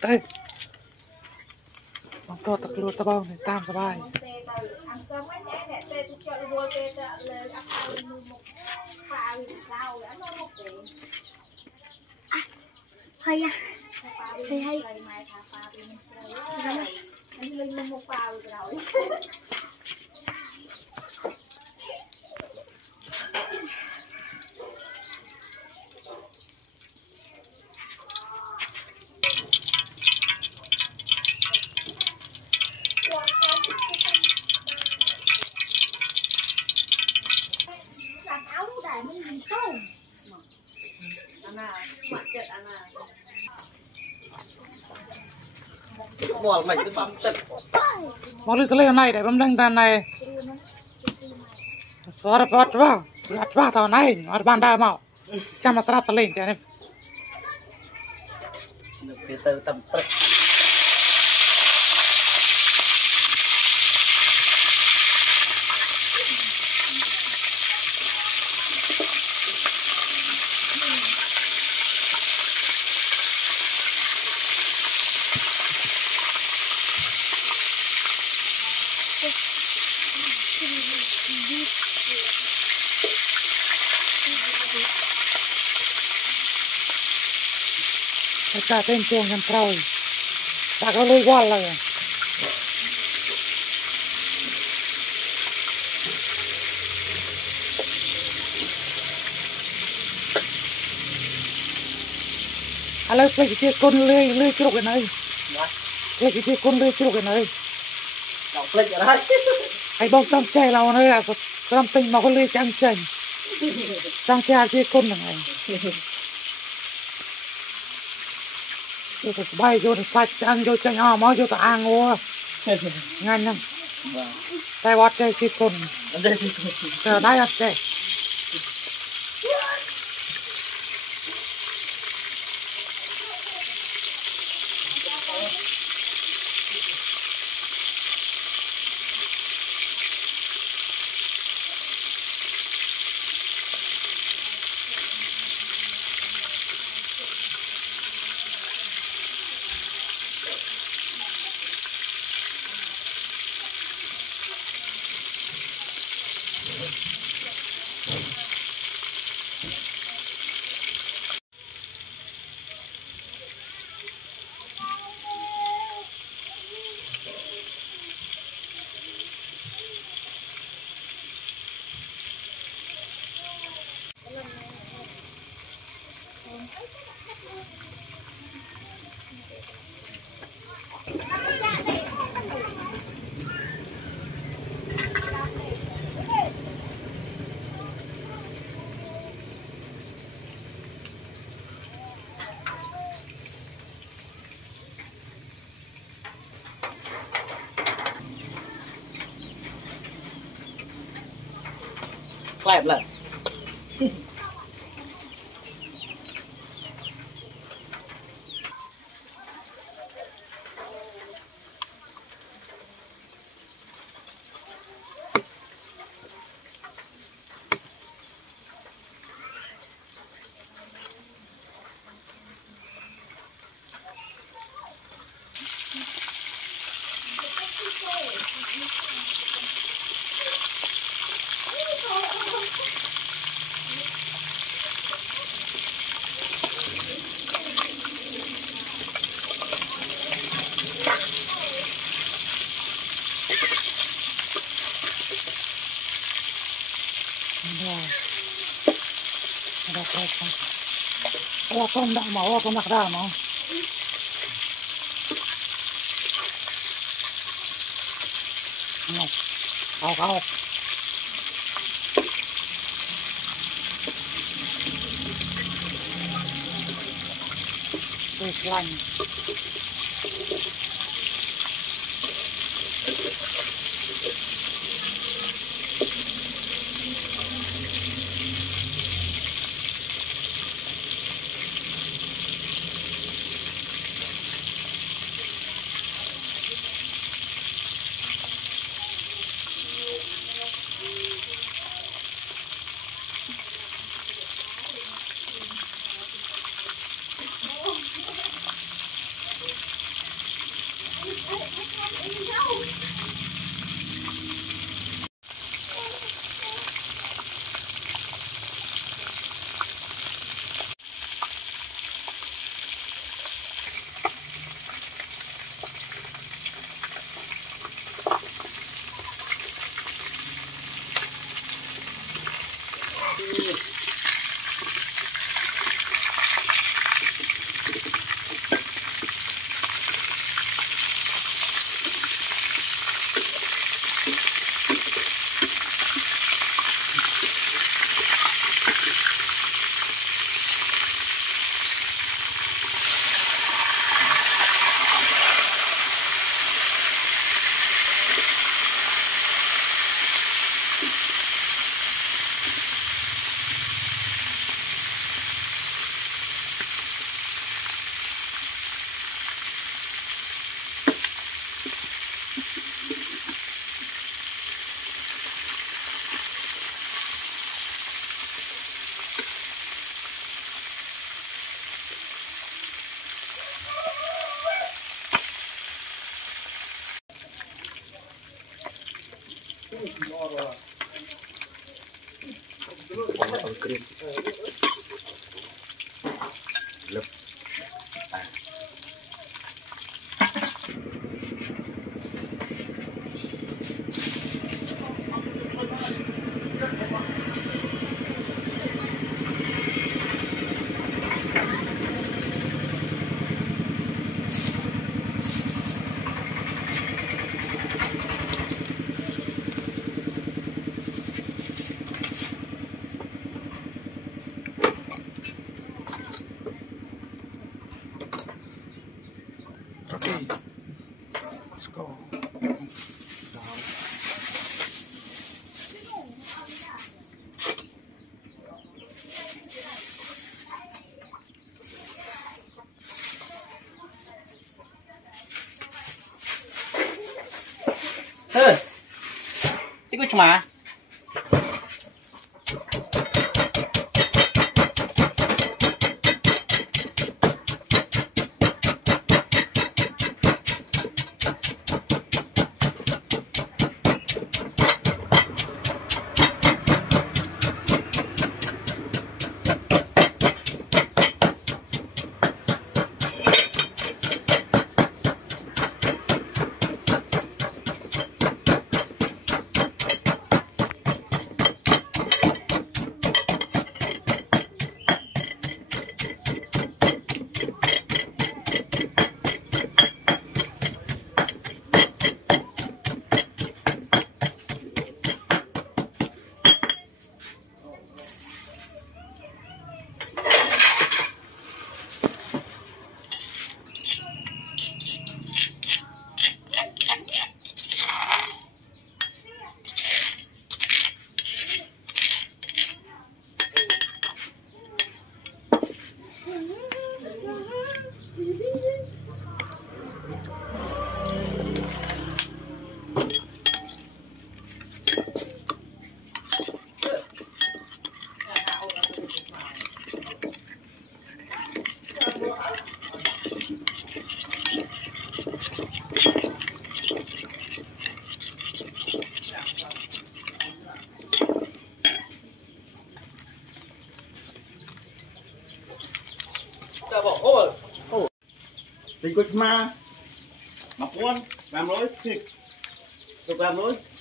tới bóng to tật lùa tà bông này tam sờ bài hay à hay mau lên sợi này để bấm đăng tàn này rồi bắt tao này ở ban đa mau chăm mà sắp lên cho nên cả tên chuồng nhằm trôi ta có lôi qua là lấy cái chiếc con lưới chuột cái này lấy cái chiếc con lưới chuột cái này hay bông trong chè nào này là trong tinh mà có lưới trắng chành trong chè chiếc con này vô ta bay vô ta sạch ăn vô chanh ho máu vô ta ăn ngô ngan nhá tay bọt chay chiếc con từ đây ăn chay Clap lên con đã máu con mặc ra mà cao tuyệt lành Okay, let's go. Tí có mà Thì có mà 1000 500 thịt được 500